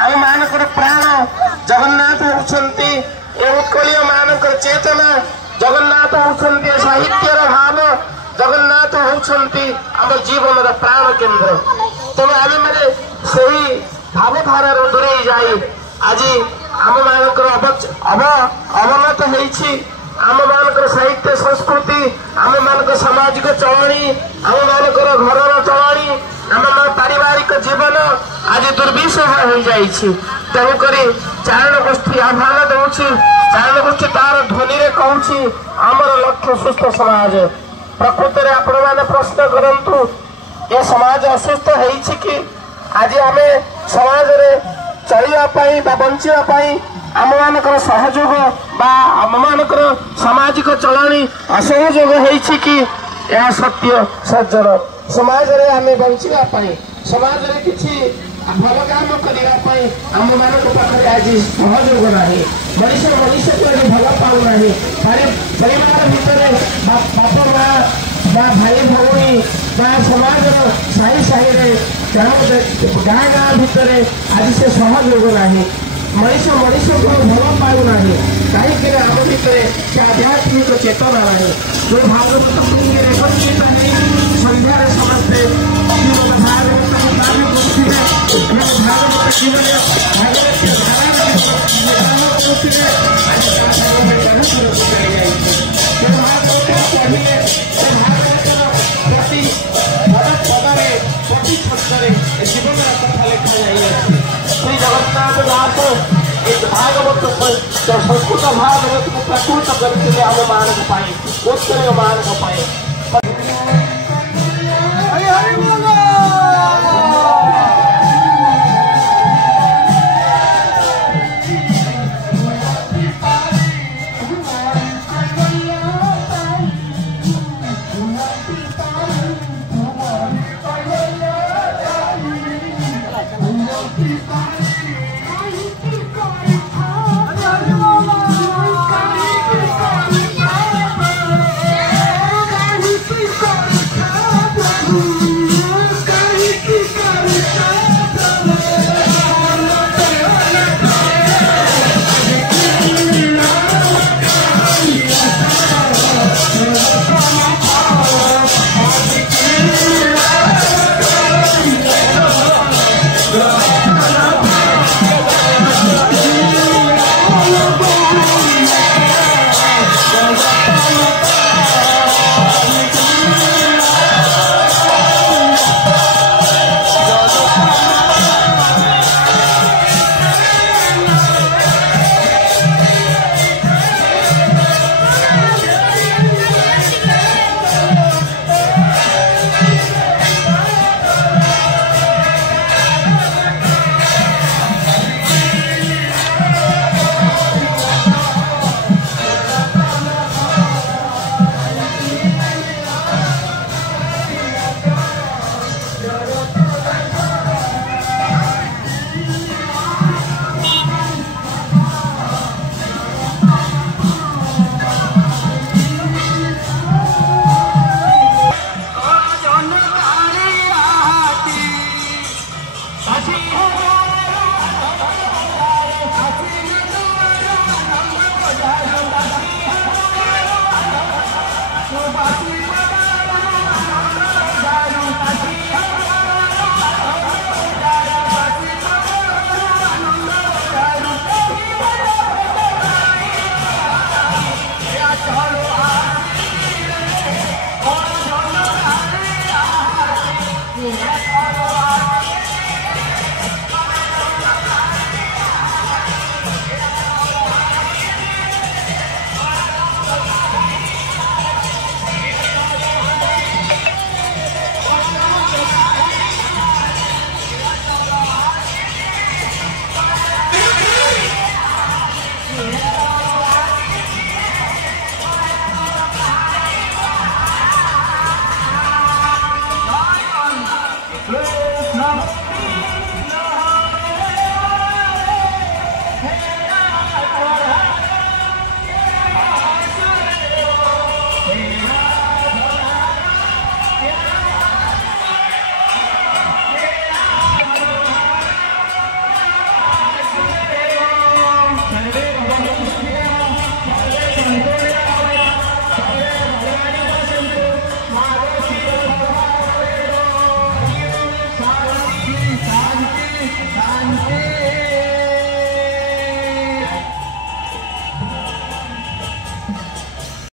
आम मानकर प्राण जगन्नाथ होउछंती ए उत्कलीय मानकर चेतना जगन्नाथ होउछंती साहित्यर भाव जगन्नाथ होउछंती आम जीवन प्राण केन्द्र तेणु आम मैंने सही भावधारा दूरे जाई आज आम मानकर अवनत होइछि आम मानकर साहित्य संस्कृति आम मानकर सामाजिक चलणी आम मानकर घरर चलणी आम पारिवारिक जीवन आज दुर्विषह हो जाइछि तेणुक चारण गोष्ठी आह्वान दउछि चारण गोष्ठी तार ध्वनि रे कहूछि आमर लक्ष्य सुस्थ समाज प्रकृति रे आपण माने प्रश्न करंतु ए समाज असुस्थ होइछि कि आज आमे समाज रे चलिया पाई बा बंचिया पाई आम मानकर सहयोग बा आम मानकर सामाजिक चलणी असहयोग होइछि कि यह सत्य सज्जन समाज रे आमे बंचिया पाई समाज रे किछि भल काम करिया पाई आम मानक पाखरे आज सहयोग नाही मनुष्य को भल पाउ नाही परिवार भितरे बाप माँ बा भाई भौणी बा समाज साही रे गाँ गाँ भितरे आज से सहयोग नाही मनुष्य को भल पाउ नाही कहीं आम भितर से आध्यात्मिक चेतना नाही जो भागवत रेखा संध्यार समस्ते भागवत जीवन जीवन कथा लिखा जाए श्री जगन्नाथ दास एक भागवत संस्कृत भागवत को प्रकृत करते आम मानक पाए उत्तर मानक पाए Gracias.